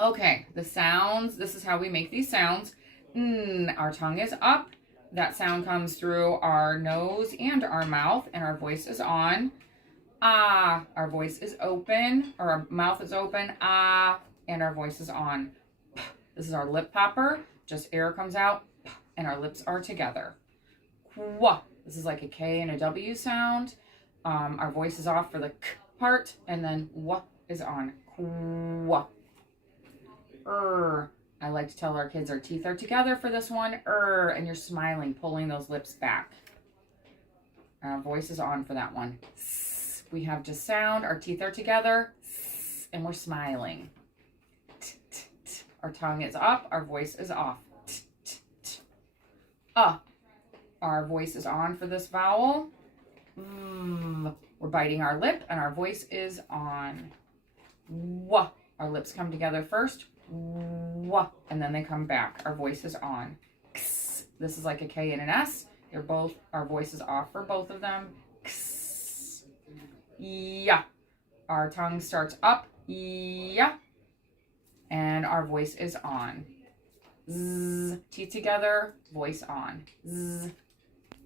Okay, the sounds. This is how we make these sounds. Our tongue is up. That sound comes through our nose and our mouth, and our voice is on. Ah, our voice is open, or our mouth is open. Ah, and our voice is on. This is our lip popper. Just air comes out, and our lips are together. Kwa. This is like a K and a W sound. Our voice is off for the K part, and then wa is on. Kwa. I like to tell our kids our teeth are together for this one. And you're smiling, pulling those lips back. Our voice is on for that one. We have just sound. Our teeth are together, and we're smiling. Our tongue is up. Our voice is off. Our voice is on for this vowel. We're biting our lip, and our voice is on. Wah. Our lips come together first. Wah. And then they come back. Our voice is on. X. This is like a K and an S. Our voice is off for both of them. X. Yeah. Our tongue starts up. Yeah. And our voice is on. Z. Teeth together, voice on. Z.